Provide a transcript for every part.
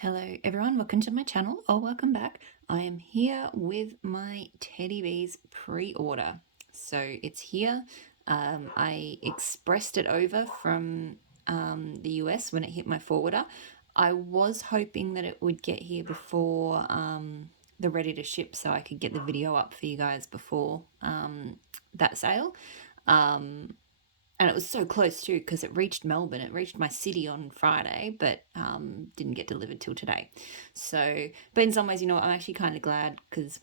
Hello everyone, welcome to my channel, or welcome back. I am here with my Teddy Bees pre-order. So it's here. I expressed it over from the US when it hit my forwarder. I was hoping that it would get here before the ready to ship so I could get the video up for you guys before that sale. And it was so close too because it reached Melbourne. It reached my city on Friday, but didn't get delivered till today. So, but in some ways, I'm actually kind of glad because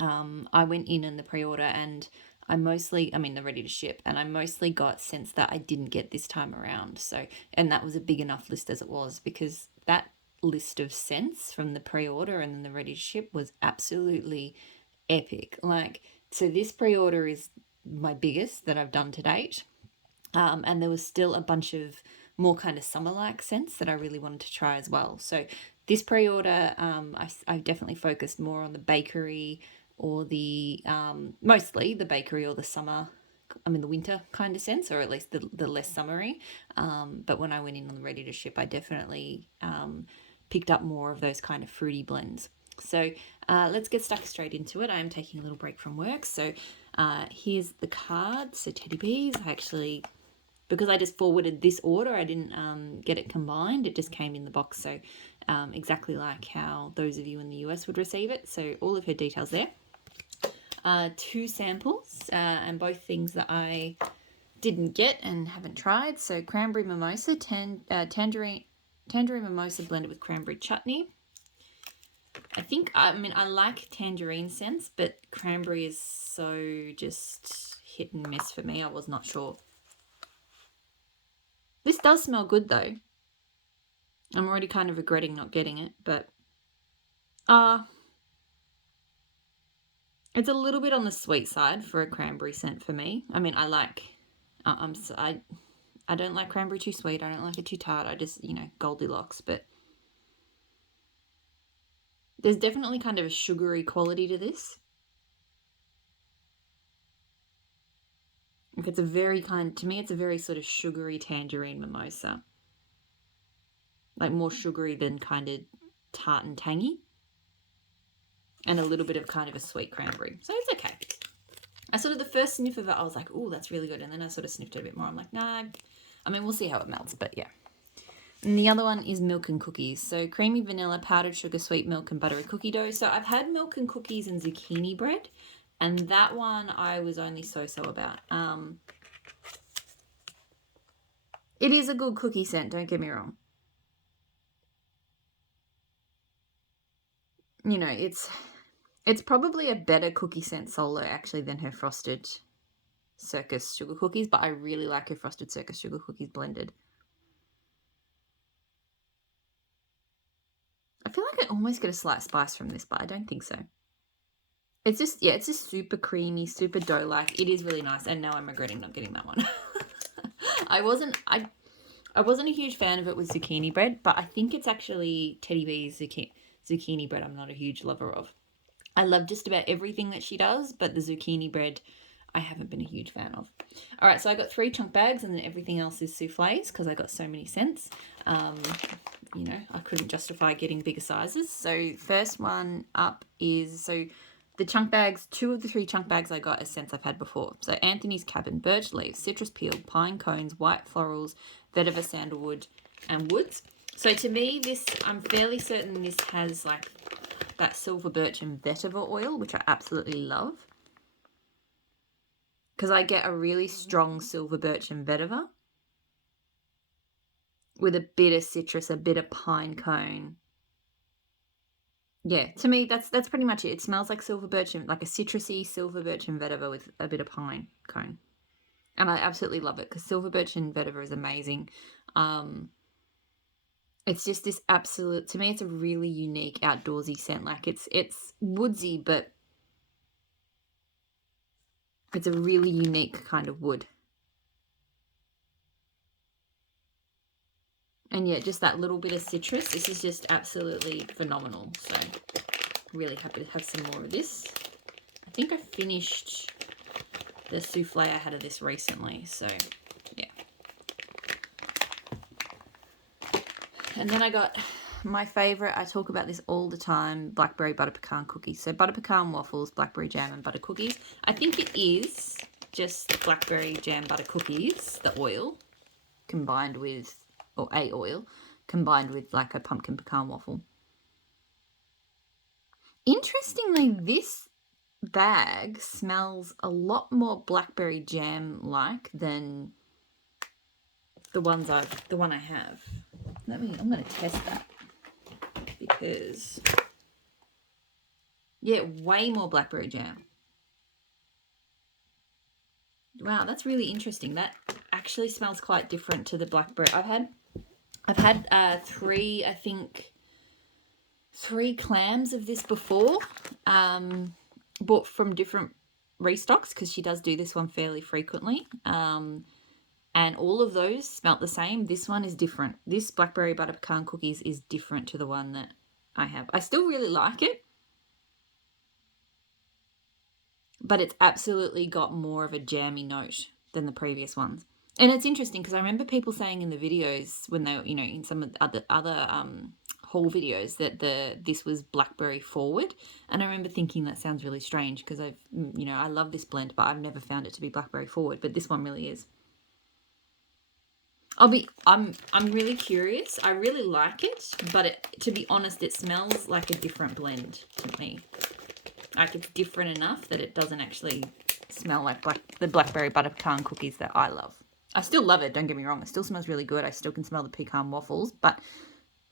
I went in the pre-order and the ready to ship, and I mostly got sense that I didn't get this time around. So, and that was a big enough list as it was because that list of scents from the pre-order and then the ready to ship was absolutely epic. So this pre-order is my biggest that I've done to date. And there was still a bunch of more kind of summer-like scents that I really wanted to try as well. So this pre-order, I definitely focused more on the bakery or mostly the bakery or the summer, the winter kind of scents, or at least the less summery. But when I went in on the ready to ship, I definitely picked up more of those kind of fruity blends. So let's get stuck straight into it. I am taking a little break from work. So here's the card. So Teddy Bees, because I just forwarded this order, I didn't get it combined. It just came in the box, so exactly like how those of you in the US would receive it. So all of her details there. 2 samples, and both things that I didn't get and haven't tried. So cranberry mimosa, tangerine mimosa blended with cranberry chutney. I like tangerine scents, but cranberry is so just hit and miss for me. I was not sure. This does smell good though. I'm already kind of regretting not getting it, but it's a little bit on the sweet side for a cranberry scent for me. I don't like cranberry too sweet. I don't like it too tart. I just, Goldilocks, but there's definitely kind of a sugary quality to this. It's a very sort of sugary tangerine mimosa. Like more sugary than kind of tart and tangy. And a little bit of kind of a sweet cranberry. So it's okay. The first sniff of it, I was like, oh, that's really good. And then I sort of sniffed it a bit more. I'm like, nah. We'll see how it melts, but yeah. And the other one is milk and cookies. So creamy vanilla, powdered sugar, sweet milk, and buttery cookie dough. So I've had milk and cookies and zucchini bread. And that one I was only so-so about. It is a good cookie scent, don't get me wrong. It's probably a better cookie scent solo actually than her frosted circus sugar cookies, but I really like her frosted circus sugar cookies blended. I feel like I almost get a slight spice from this, but I don't think so. It's just super creamy, super dough-like. It is really nice, and now I'm regretting not getting that one. I wasn't a huge fan of it with zucchini bread, but I think it's actually Teddy Bees zucchini bread I'm not a huge lover of. I love just about everything that she does, but the zucchini bread I haven't been a huge fan of. All right, so I got 3 chunk bags, and then everything else is souffles because I got so many scents. I couldn't justify getting bigger sizes. So first one up is, the chunk bags, 2 of the 3 chunk bags I got are scents I've had before. So Anthony's Cabin, birch leaves, citrus peel, pine cones, white florals, vetiver sandalwood, and woods. So to me, I'm fairly certain this has like that silver birch and vetiver oil, which I absolutely love. Because I get a really strong silver birch and vetiver with a bit of citrus, a bit of pine cone. Yeah, to me, that's pretty much it. It smells like silver birch and like a citrusy silver birch and vetiver with a bit of pine cone. And I absolutely love it because silver birch and vetiver is amazing. It's just this absolute, to me, it's a really unique outdoorsy scent. Like it's woodsy, but it's a really unique kind of wood. And yeah, just that little bit of citrus. This is just absolutely phenomenal. So really happy to have some more of this. I think I finished the souffle I had of this recently. So yeah. And then I got my favorite, I talk about this all the time, blackberry butter pecan cookies. So butter pecan waffles, blackberry jam, and butter cookies. I think it is just blackberry jam butter cookies, the oil, combined with, or a oil, combined with like a pumpkin pecan waffle. Interestingly, this bag smells a lot more blackberry jam like than the one I have. I'm going to test that because yeah, way more blackberry jam. Wow, that's really interesting. That actually smells quite different to the blackberry. I've had three clams of this before, bought from different restocks because she does do this one fairly frequently. And all of those smelt the same. This one is different. This blackberry butter pecan cookies is different to the one that I have. I still really like it, but it's absolutely got more of a jammy note than the previous ones. And it's interesting because I remember people saying in the videos when they were, in some of the other haul videos that this was blackberry forward, and I remember thinking that sounds really strange because I love this blend, but I've never found it to be blackberry forward, but this one really is. I'm really curious. I really like it, but to be honest, it smells like a different blend to me. Like it's different enough that it doesn't actually smell like the blackberry butter pecan cookies that I love. I still love it, don't get me wrong. It still smells really good. I still can smell the pecan waffles, but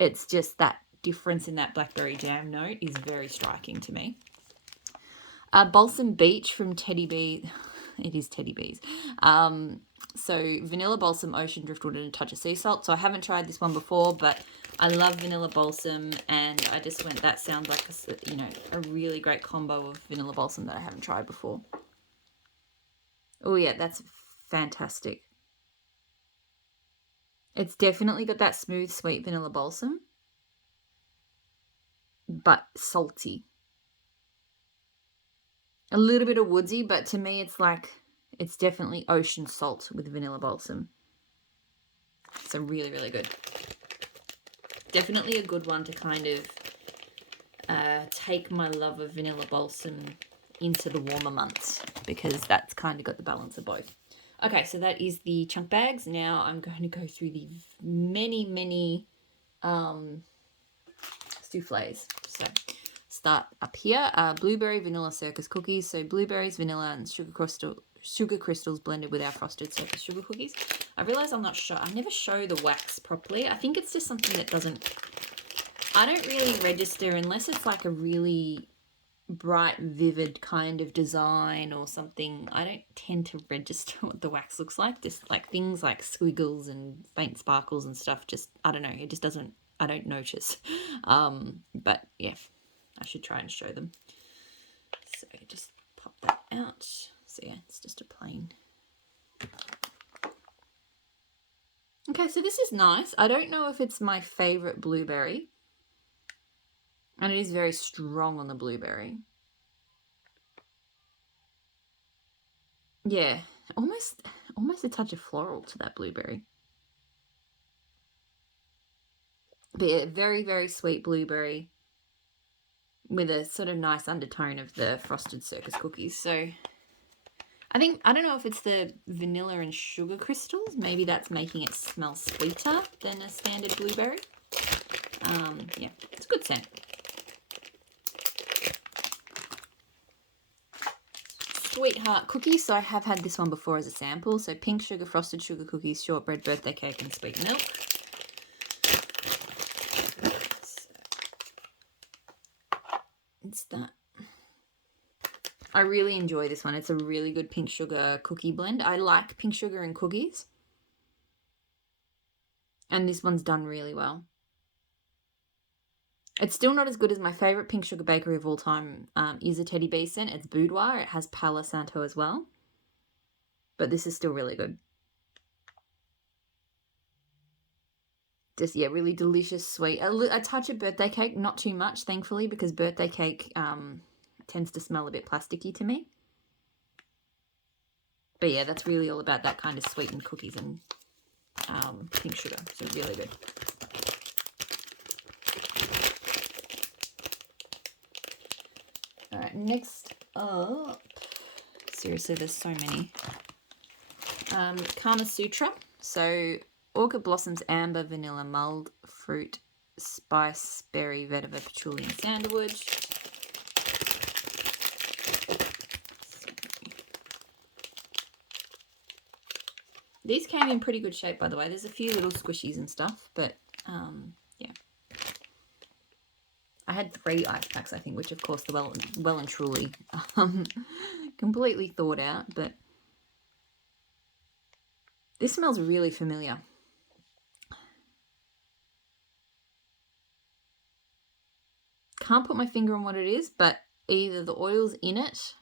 it's just that difference in that blackberry jam note is very striking to me. Balsam Beach from Teddy Bee. It is Teddy Bees. So vanilla balsam, ocean driftwood, and a touch of sea salt. So I haven't tried this one before, but I love vanilla balsam, and I just went, that sounds like a really great combo of vanilla balsam that I haven't tried before. Oh yeah, that's fantastic. It's definitely got that smooth, sweet vanilla balsam, but salty. A little bit of woodsy, but to me it's definitely ocean salt with vanilla balsam. So really, really good. Definitely a good one to kind of take my love of vanilla balsam into the warmer months, because that's kind of got the balance of both. Okay, so that is the chunk bags. Now I'm going to go through the many souffles. So start up here. Blueberry vanilla circus cookies. So blueberries, vanilla, and sugar crystals blended with our frosted circus sugar cookies. I realize I'm not sure. I never show the wax properly. I think it's just something that I don't really register unless it's like a really bright, vivid kind of design or something. I don't tend to register what the wax looks like. Just like things like squiggles and faint sparkles and stuff, just, I don't know, it just doesn't, I don't notice. But yeah, I should try and show them. So just pop that out. So yeah, it's just a plain. Okay, so this is nice. I don't know if it's my favorite blueberry. And it is very strong on the blueberry. Yeah, almost a touch of floral to that blueberry. But yeah, very, very sweet blueberry with a sort of nice undertone of the frosted circus cookies. So I don't know if it's the vanilla and sugar crystals. Maybe that's making it smell sweeter than a standard blueberry. Yeah, it's a good scent. Sweetheart cookies. So I have had this one before as a sample. So pink sugar frosted sugar cookies, shortbread, birthday cake, and sweet milk. It's that. I really enjoy this one. It's a really good pink sugar cookie blend. I like pink sugar and cookies. And this one's done really well. It's still not as good as my favorite pink sugar bakery of all time is a Teddy Bee scent. It's Boudoir. It has Palo Santo as well. But this is still really good. Just, yeah, really delicious, sweet. A touch of birthday cake, not too much, thankfully, because birthday cake tends to smell a bit plasticky to me. But yeah, that's really all about that kind of sweetened cookies and pink sugar. So really good. next up, seriously, there's so many. Kama Sutra. So orchid blossoms, amber, vanilla, mulled fruit, spice, berry, vetiver, patchouli, and sandalwood. These came in pretty good shape, by the way. There's a few little squishies and stuff, but yeah. I had 3 ice packs, I think, which of course the well and truly completely thawed out, but this smells really familiar. Can't put my finger on what it is, but either the oils in it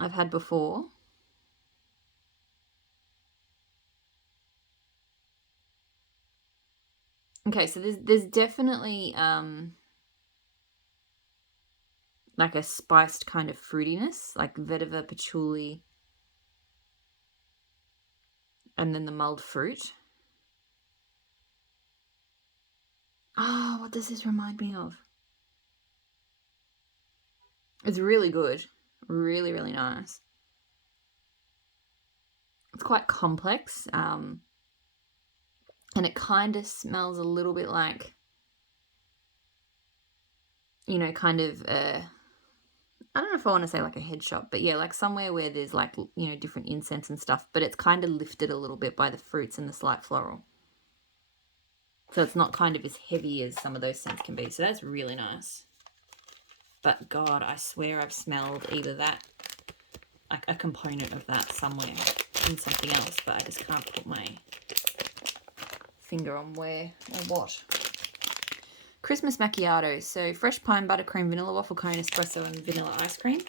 I've had before. Okay, so there's definitely like a spiced kind of fruitiness, like vetiver, patchouli, and then the mulled fruit. Oh, what does this remind me of? It's really good. Really, really nice. It's quite complex. And it kind of smells a little bit like, you know, kind of, I don't know if I want to say like a head shop, but yeah, like somewhere where there's like, you know, different incense and stuff, but it's kind of lifted a little bit by the fruits and the slight floral. So it's not kind of as heavy as some of those scents can be. So that's really nice. But God, I swear I've smelled either that, like a component of that somewhere in something else, but I just can't put my finger on where or what. Christmas macchiato. So fresh pine, buttercream, vanilla waffle cone, espresso, and vanilla ice cream.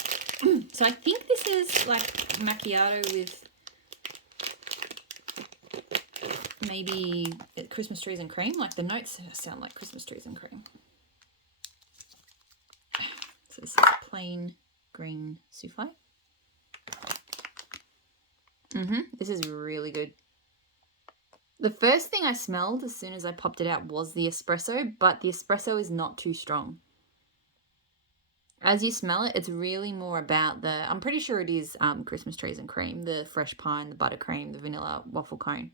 So I think this is like macchiato with maybe Christmas trees and cream. Like the notes sound like Christmas trees and cream. So this is plain green souffle. This is really good. The first thing I smelled as soon as I popped it out was the espresso, but the espresso is not too strong. As you smell it, it's really more about the, I'm pretty sure it is Christmas trees and cream, the fresh pine, the buttercream, the vanilla waffle cone.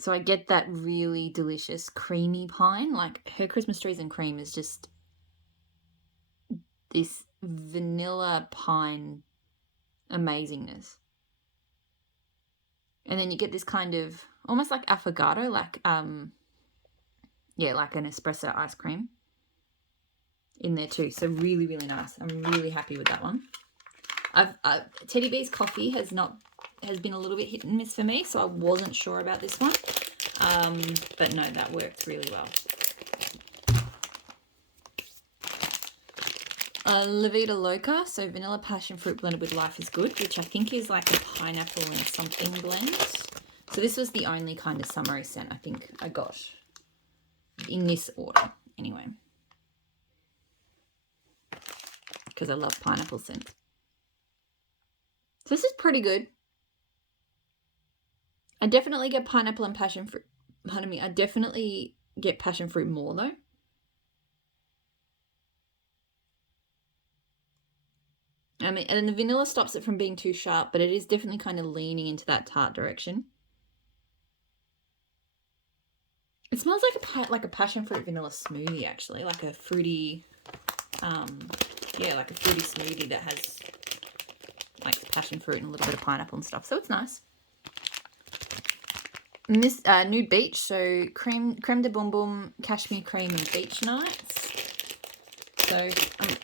So I get that really delicious creamy pine. Like her Christmas trees and cream is just this vanilla pine amazingness. And then you get this kind of almost like affogato, like yeah, like an espresso ice cream in there too. So really, really nice. I'm really happy with that one. Teddy Bear's coffee has been a little bit hit and miss for me, so I wasn't sure about this one. But no, that works really well. La Vida Loca, so vanilla passion fruit blended with life is good, which I think is like a pineapple and something blend. So this was the only kind of summery scent I think I got in this order anyway, because I love pineapple scents. So this is pretty good. I definitely get pineapple and passion fruit. Pardon me, I definitely get passion fruit more though. I mean, and the vanilla stops it from being too sharp, but it is definitely kind of leaning into that tart direction. It smells like a passion fruit vanilla smoothie, actually, like a fruity, yeah, like a fruity smoothie that has like passion fruit and a little bit of pineapple and stuff. So it's nice. And this Nude Beach, so creme de boom boom, cashmere cream, and beach nights. So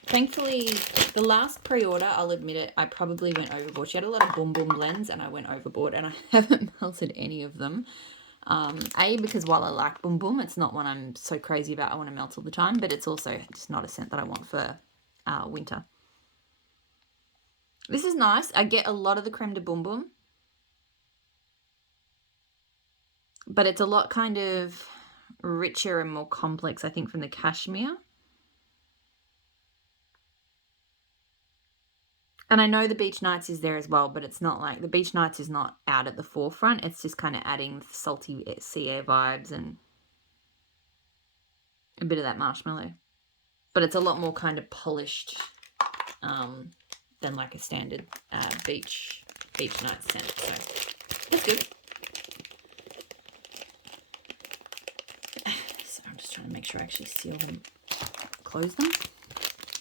thankfully, the last pre-order, I'll admit it, I probably went overboard. She had a lot of boom boom blends, and I went overboard, and I haven't melted any of them. Because while I like boom boom, it's not one I'm so crazy about I want to melt all the time, but it's also just not a scent that I want for winter. This is nice. I get a lot of the creme de boom boom, but it's a lot kind of richer and more complex, I think, from the cashmere. And I know the Beach Nights is there as well, but it's not like, the Beach Nights is not out at the forefront. It's just kind of adding salty sea air vibes and a bit of that marshmallow. But but it's a lot more kind of polished than like a standard beach night scent. So that's good. So I'm just trying to make sure I actually seal them, close them.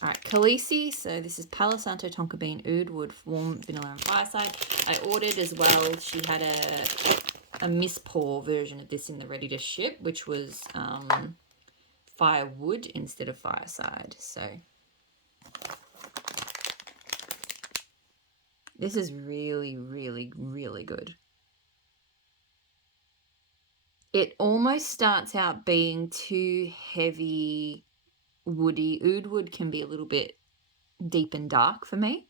All right, Khaleesi. So this is Palo Santo, tonka bean, oud wood, warm vanilla and fireside. I ordered as well. She had a Miss Pour version of this in the ready to ship, which was firewood instead of fireside. So this is really, really, really good. It almost starts out being too heavy, woody. Oud wood can be a little bit deep and dark for me.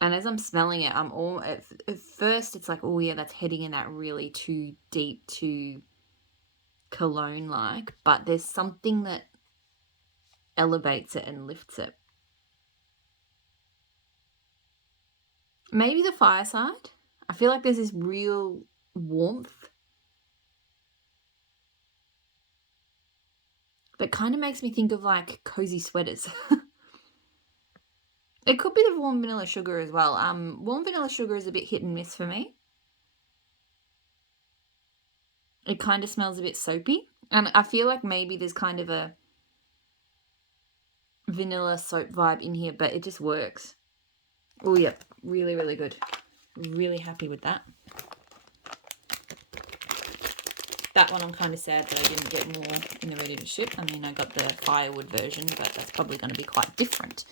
And as I'm smelling it, I'm all at first it's like, oh yeah, that's heading in that really too deep, too cologne like, but there's something that elevates it and lifts it. Maybe the fireside. I feel like there's this real warmth that kind of makes me think of like cozy sweaters. It could be the warm vanilla sugar as well. Warm vanilla sugar is a bit hit and miss for me. It kind of smells a bit soapy. And I feel like maybe there's kind of a vanilla soap vibe in here, but it just works. Oh, yeah. Really, really good. Really happy with that. That one I'm kind of sad that I didn't get more in the ready to ship. I mean, I got the firewood version, but that's probably going to be quite different.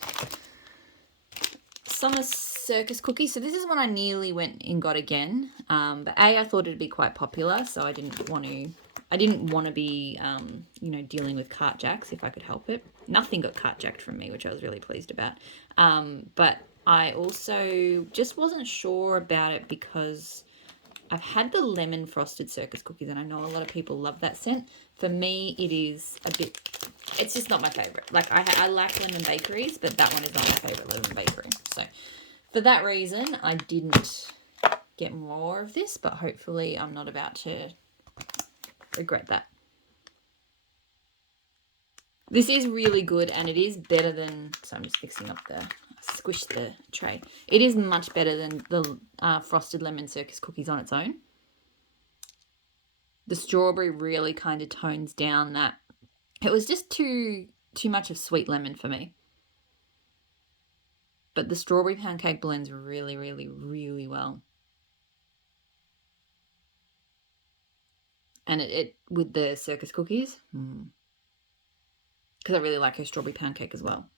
Summer Circus Cookie. So this is one I nearly went and got again. But I thought it'd be quite popular, so I didn't want to be, dealing with cart jacks if I could help it. Nothing got cart jacked from me, which I was really pleased about. But I also just wasn't sure about it because I've had the lemon frosted circus cookies and I know a lot of people love that scent. For me, it is a bit, it's just not my favorite. Like I like lemon bakeries, but that one is not my favorite lemon bakery. So for that reason, I didn't get more of this, but hopefully I'm not about to regret that. This is really good and it is better than, so I'm just fixing up squish the tray. It is much better than the frosted lemon circus cookies on its own. The strawberry really kind of tones down that. It was just too much of sweet lemon for me. But the strawberry pancake blends really, really, really well. And it with the circus cookies, because I really like her strawberry pancake as well.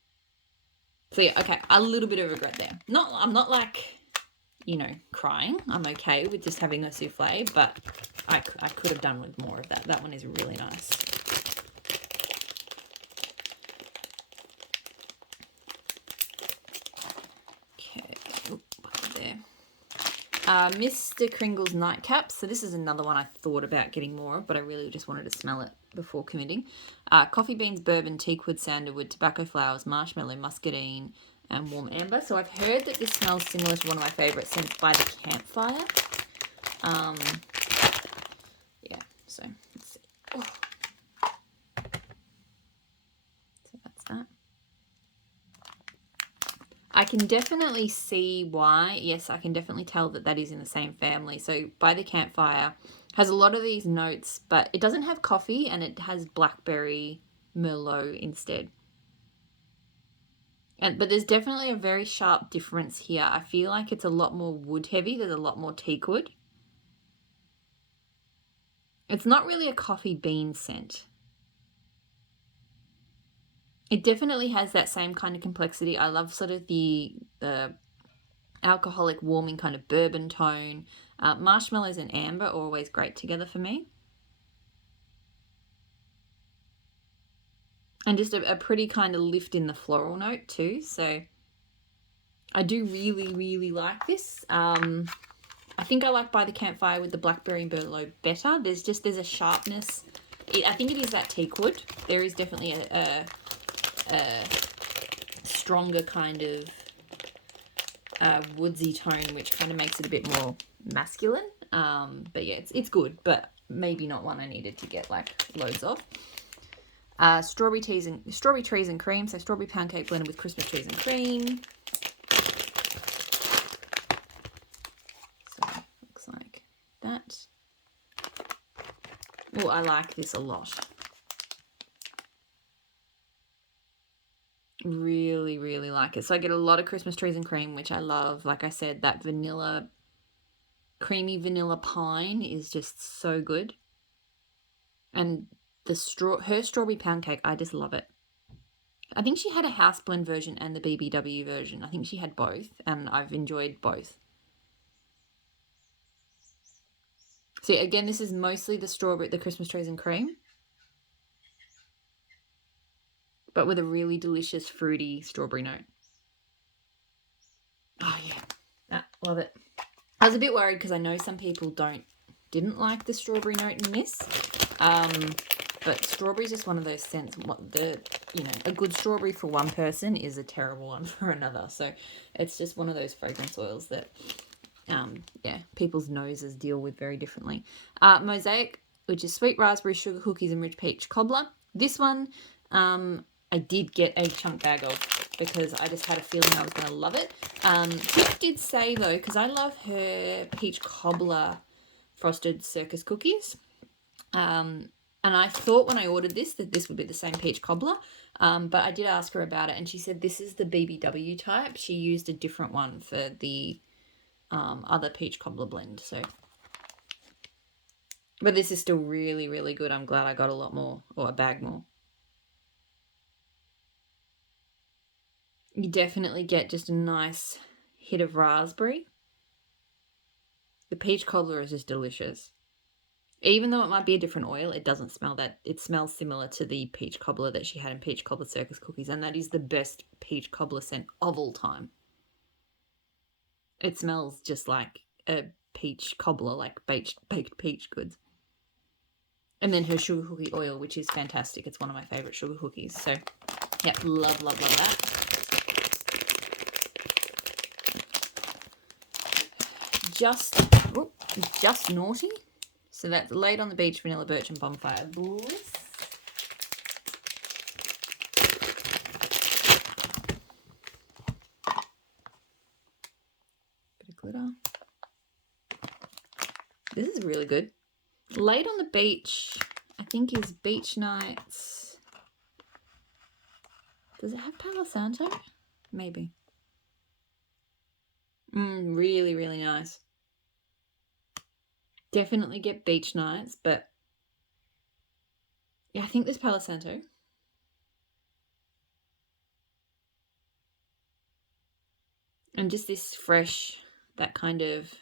So yeah, okay, a little bit of regret there. I'm not like, crying. I'm okay with just having a souffle, but I could have done with more of that. That one is really nice. Okay, there. Mr. Kringle's nightcaps. So this is another one I thought about getting more of, but I really just wanted to smell it before committing. Coffee beans, bourbon, teakwood, sandalwood, tobacco flowers, marshmallow, muscadine, and warm amber. So I've heard that this smells similar to one of my favourite scents, By the Campfire. Yeah, so let's see. Oh. So that's that. I can definitely see why. Yes, I can definitely tell that is in the same family. So By the Campfire has a lot of these notes, but it doesn't have coffee and it has blackberry Merlot instead. But there's definitely a very sharp difference here. I feel like it's a lot more wood heavy. There's a lot more teak wood. It's not really a coffee bean scent. It definitely has that same kind of complexity. I love sort of the alcoholic warming kind of bourbon tone. Marshmallows and amber are always great together for me. And just a pretty kind of lift in the floral note too. So I do really, really like this. I think I like By the Campfire with the blackberry and Merlot better. There's a sharpness. I think it is that teak wood. There is definitely a stronger kind of woodsy tone, which kind of makes it a bit more masculine. But yeah, it's good, but maybe not one I needed to get like loads of. Strawberry trees and cream. So strawberry pound cake blended with Christmas trees and cream. So looks like that. Oh, I like this a lot. Really, really like it. So I get a lot of Christmas trees and cream, which I love. Like I said, that vanilla, creamy vanilla pine is just so good. And her strawberry pound cake, I just love it. I think she had a house blend version and the BBW version. I think she had both, and I've enjoyed both. So again, this is mostly the Christmas trees and cream, but with a really delicious fruity strawberry note. Oh yeah, love it. I was a bit worried because I know some people didn't like the strawberry note in this, but strawberry is just one of those scents. A good strawberry for one person is a terrible one for another. So it's just one of those fragrance oils that, people's noses deal with very differently. Mosaic, which is sweet raspberry, sugar cookies, and rich peach cobbler. This one, I did get a chunk bag of because I just had a feeling I was going to love it. Tiff did say, though, because I love her peach cobbler frosted circus cookies. And I thought when I ordered this that this would be the same peach cobbler. But I did ask her about it, and she said this is the BBW type. She used a different one for the other peach cobbler blend. But this is still really, really good. I'm glad I got a lot more, or a bag more. You definitely get just a nice hit of raspberry. The peach cobbler is just delicious. Even though it might be a different oil, it doesn't smell that. It smells similar to the peach cobbler that she had in Peach Cobbler Circus Cookies, and that is the best peach cobbler scent of all time. It smells just like a peach cobbler, like baked peach goods. And then her sugar cookie oil, which is fantastic. It's one of my favorite sugar cookies. So, yeah, love, love, love that. Just naughty. So that's Laid on the Beach, Vanilla Birch and Bonfire Bliss. Bit of glitter. This is really good. Laid on the Beach, I think, is Beach Nights. Does it have Palo Santo? Maybe. Really, really nice. Definitely get Beach Nights, but yeah, I think there's Palo Santo. And just this fresh, that kind of...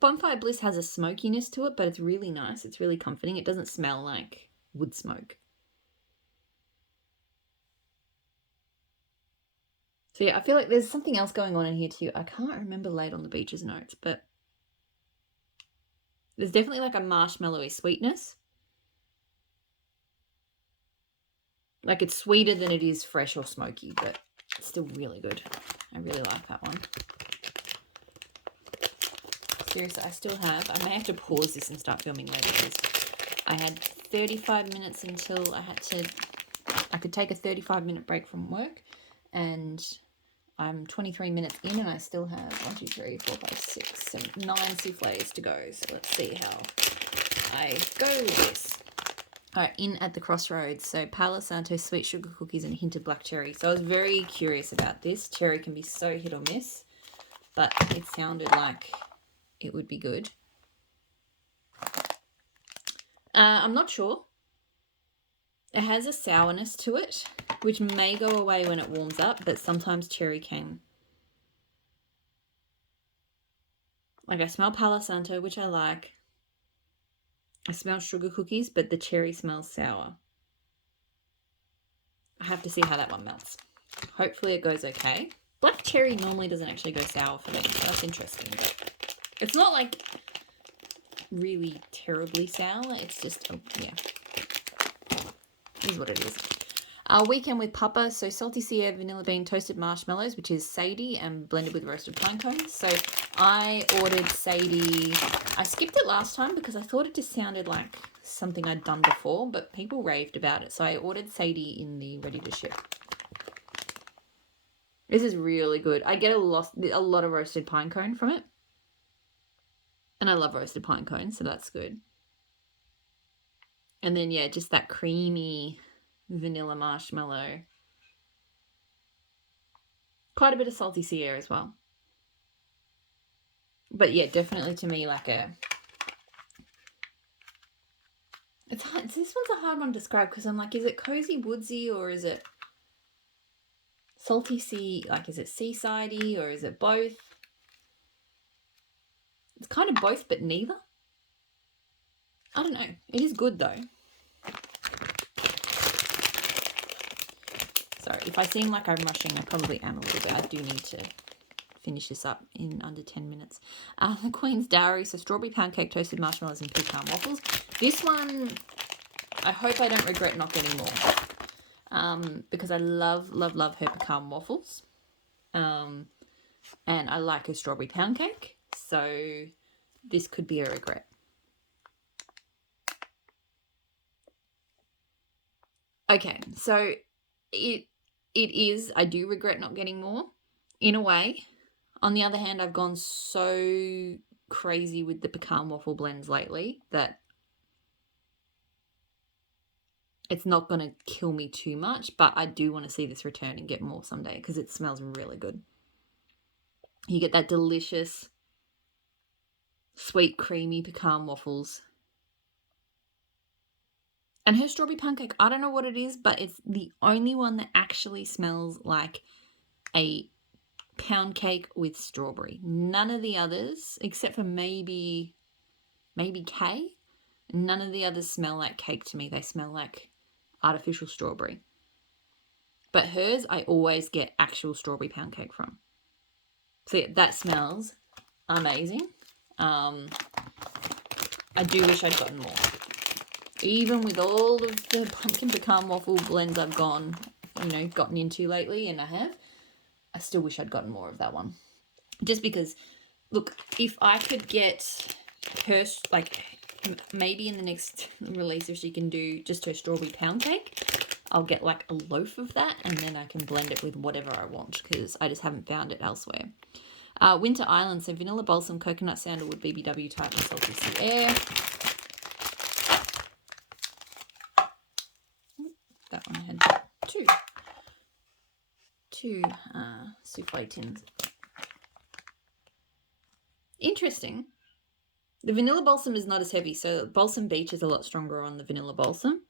Bonfire Bliss has a smokiness to it, but it's really nice. It's really comforting. It doesn't smell like wood smoke. So yeah, I feel like there's something else going on in here too. I can't remember Laid on the Beach's notes, but there's definitely like a marshmallowy sweetness. Like it's sweeter than it is fresh or smoky, but it's still really good. I really like that one. Seriously, I still have... I may have to pause this and start filming later because I had 35 minutes until I could take a 35-minute break from work, and I'm 23 minutes in and I still have 1, 2, 3, 4, 5, 6, 7, 9 souffles to go. So let's see how I go with this. All right, in at the crossroads. So Palo Santo, sweet sugar cookies, and a hint of black cherry. So I was very curious about this. Cherry can be so hit or miss, but it sounded like it would be good. I'm not sure. It has a sourness to it, which may go away when it warms up, but sometimes cherry can. Like I smell Palo Santo, which I like. I smell sugar cookies, but the cherry smells sour. I have to see how that one melts. Hopefully it goes okay. Black cherry normally doesn't actually go sour for me, so that's interesting. But it's not like really terribly sour. It's just, yeah. Is what it is. Weekend with Papa. So salty Sierra vanilla bean toasted marshmallows, which is sadie and blended with roasted pine cones. So I ordered Sadie. I skipped it last time because I thought it just sounded like something I'd done before, but people raved about it. So I ordered Sadie in the ready to ship. This is really good. I get a lot of roasted pine cone from it. And I love roasted pine cones, so that's good. And then, yeah, just that creamy vanilla marshmallow. Quite a bit of salty sea air as well. But yeah, definitely to me like a... It's hard. This one's a hard one to describe because I'm like, is it cozy woodsy or is it salty sea? Like, is it seasidey or is it both? It's kind of both, but neither. I don't know. It is good though. Sorry, if I seem like I'm rushing, I probably am a little bit. I do need to finish this up in under 10 minutes. The Queen's Dowry, so strawberry pound cake, toasted marshmallows, and pecan waffles. This one, I hope I don't regret not getting more. Because I love her pecan waffles. And I like her strawberry pound cake. So this could be a regret. Okay, so it is, I do regret not getting more, in a way. On the other hand, I've gone so crazy with the pecan waffle blends lately that it's not going to kill me too much, but I do want to see this return and get more someday because it smells really good. You get that delicious, sweet, creamy pecan waffles. And her strawberry pound cake, I don't know what it is, but it's the only one that actually smells like a pound cake with strawberry. None of the others, except for maybe Kay, none of the others smell like cake to me. They smell like artificial strawberry. But hers, I always get actual strawberry pound cake from. So yeah, that smells amazing. I do wish I'd gotten more. Even with all of the pumpkin pecan waffle blends I've gotten into lately, and I still wish I'd gotten more of that one. Just because, look, if I could get her, like, maybe in the next release, if she can do just her strawberry pound cake, I'll get like a loaf of that, and then I can blend it with whatever I want, because I just haven't found it elsewhere. Winter Island, so vanilla balsam, coconut sandalwood, BBW type, and salty sea air. That one had two souffle tins. Interesting. The vanilla balsam is not as heavy, so balsam beach is a lot stronger on the vanilla balsam.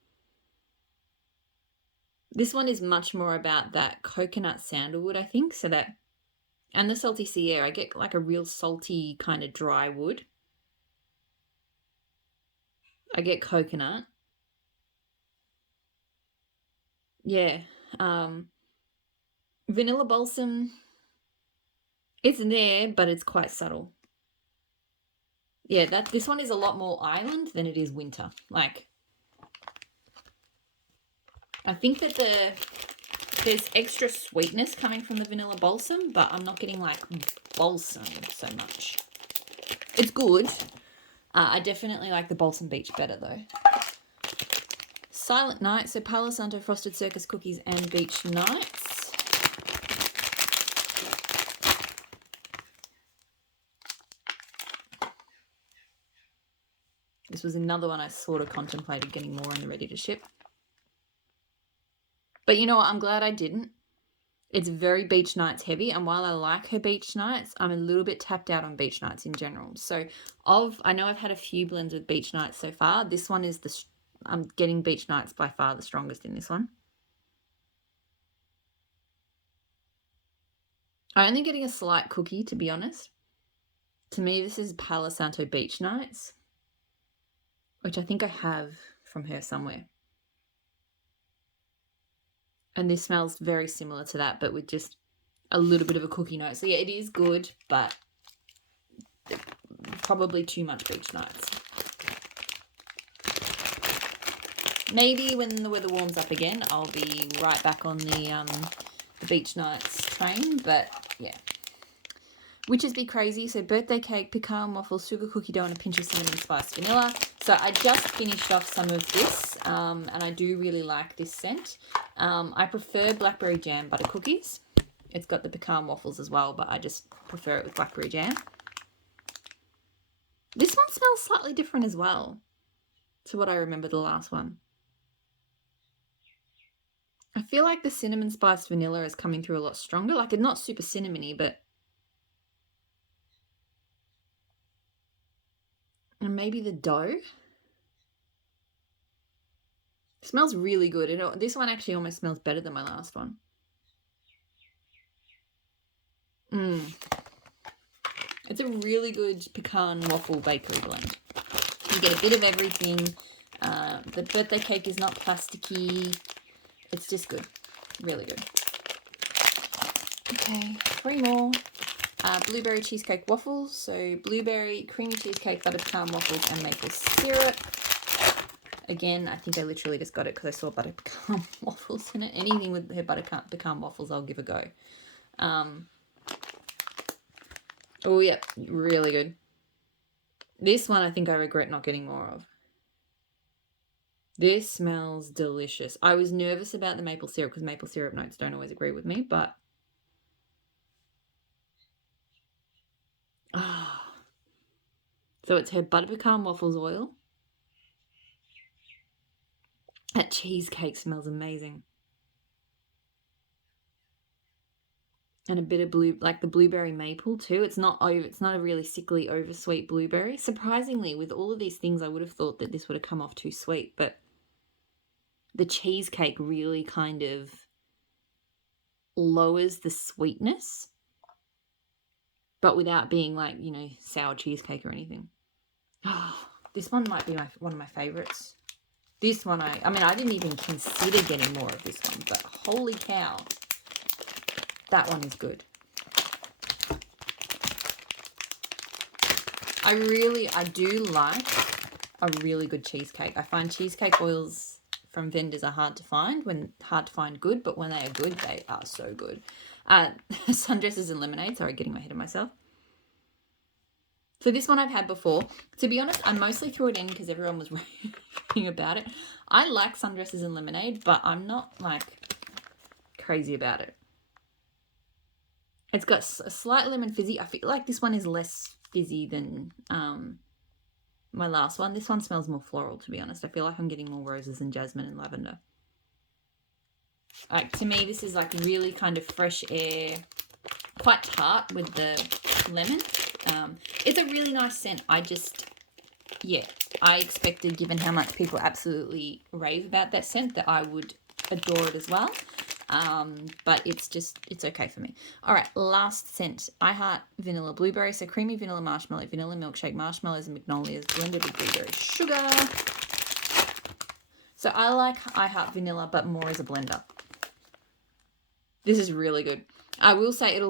This one is much more about that coconut sandalwood, I think, so that, and the salty sea air. I get like a real salty kind of dry wood. I get coconut. Yeah. Vanilla balsam, it's there, but it's quite subtle. Yeah, this one is a lot more island than it is winter. Like, I think that there's extra sweetness coming from the vanilla balsam, but I'm not getting like balsam so much. It's good. I definitely like the balsam beach better though. Silent Night, so Palo Santo frosted circus cookies and beach nights. This was another one I sort of contemplated getting more in the ready to ship. But you know what? I'm glad I didn't. It's very beach nights heavy, and while I like her beach nights, I'm a little bit tapped out on beach nights in general. So I know I've had a few blends with beach nights so far. This one is I'm getting beach nights by far the strongest in this one. I'm only getting a slight cookie, to be honest. To me, this is Palo Santo beach nights, which I think I have from her somewhere. And this smells very similar to that, but with just a little bit of a cookie note. So yeah, it is good, but probably too much beach nights. Maybe when the weather warms up again, I'll be right back on the beach nights train, but yeah. Witches Be Crazy. So birthday cake, pecan waffles, sugar cookie dough, and a pinch of cinnamon spice vanilla. So I just finished off some of this, and I do really like this scent. I prefer blackberry jam butter cookies. It's got the pecan waffles as well, but I just prefer it with blackberry jam. This one smells slightly different as well to what I remember the last one. I feel like the cinnamon spice vanilla is coming through a lot stronger. Like, it's not super cinnamony, but... And maybe the dough. It smells really good. This one actually almost smells better than my last one. It's a really good pecan waffle bakery blend. You get a bit of everything. The birthday cake is not plasticky. It's just good. Really good. Okay, 3 more. Blueberry cheesecake waffles. So blueberry, creamy cheesecake, butter pecan waffles, and maple syrup. Again, I think I literally just got it because I saw butter pecan waffles in it. Anything with her butter pecan waffles, I'll give a go. Oh, yeah, really good. This one I think I regret not getting more of. This smells delicious. I was nervous about the maple syrup because maple syrup notes don't always agree with me, but... So it's her butter pecan waffles oil. That cheesecake smells amazing. And a bit of the blueberry maple too. It's not a really sickly oversweet blueberry. Surprisingly, with all of these things, I would have thought that this would have come off too sweet, but the cheesecake really kind of lowers the sweetness, but without being like, sour cheesecake or anything. Oh, this one might be one of my favorites. This one, I didn't even consider getting more of this one, but holy cow, that one is good. I do like a really good cheesecake. I find cheesecake oils from vendors are hard to find good, but when they are good, they are so good. Sundresses and lemonade. Sorry, getting ahead of myself. So this one I've had before. To be honest, I mostly threw it in because everyone was raving about it. I like sundresses and lemonade, but I'm not like crazy about it. It's got a slight lemon fizzy. I feel like this one is less fizzy than my last one. This one smells more floral, to be honest. I feel like I'm getting more roses and jasmine and lavender. To me, this is like really kind of fresh air, quite tart with the lemon. It's a really nice scent. I expected, given how much people absolutely rave about that scent, that I would adore it as well. But it's okay for me. All right, last scent. I Heart Vanilla Blueberry. So creamy vanilla marshmallow, vanilla milkshake, marshmallows and magnolias blended with blueberry sugar. So I like I Heart Vanilla, but more as a blender. This is really good. I will say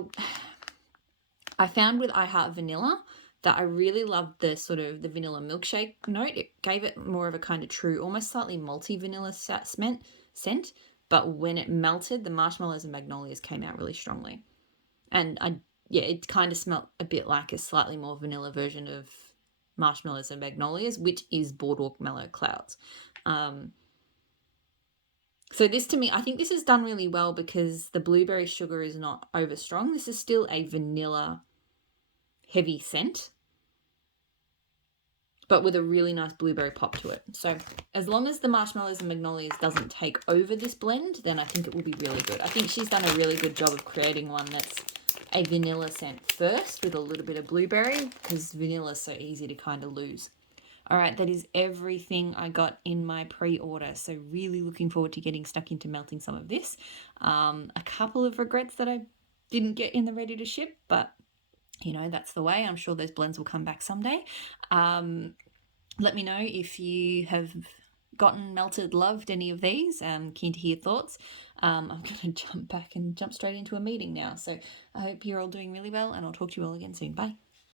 I found with I Heart Vanilla that I really loved the sort of the vanilla milkshake note. It gave it more of a kind of true, almost slightly malty vanilla scent. But when it melted, the marshmallows and magnolias came out really strongly. And it kind of smelled a bit like a slightly more vanilla version of marshmallows and magnolias, which is Boardwalk Mellow Clouds. So this, to me, I think this is done really well because the blueberry sugar is not over strong. This is still a vanilla heavy scent, but with a really nice blueberry pop to it. So as long as the marshmallows and magnolias doesn't take over this blend, then I think it will be really good. I think she's done a really good job of creating one that's a vanilla scent first with a little bit of blueberry, because vanilla is so easy to kind of lose. All right, that is everything I got in my pre-order. So really looking forward to getting stuck into melting some of this. A couple of regrets that I didn't get in the ready to ship, but that's the way. I'm sure those blends will come back someday. Let me know if you have gotten, melted, loved any of these. I'm keen to hear thoughts. I'm going to jump straight into a meeting now. So I hope you're all doing really well, and I'll talk to you all again soon. Bye.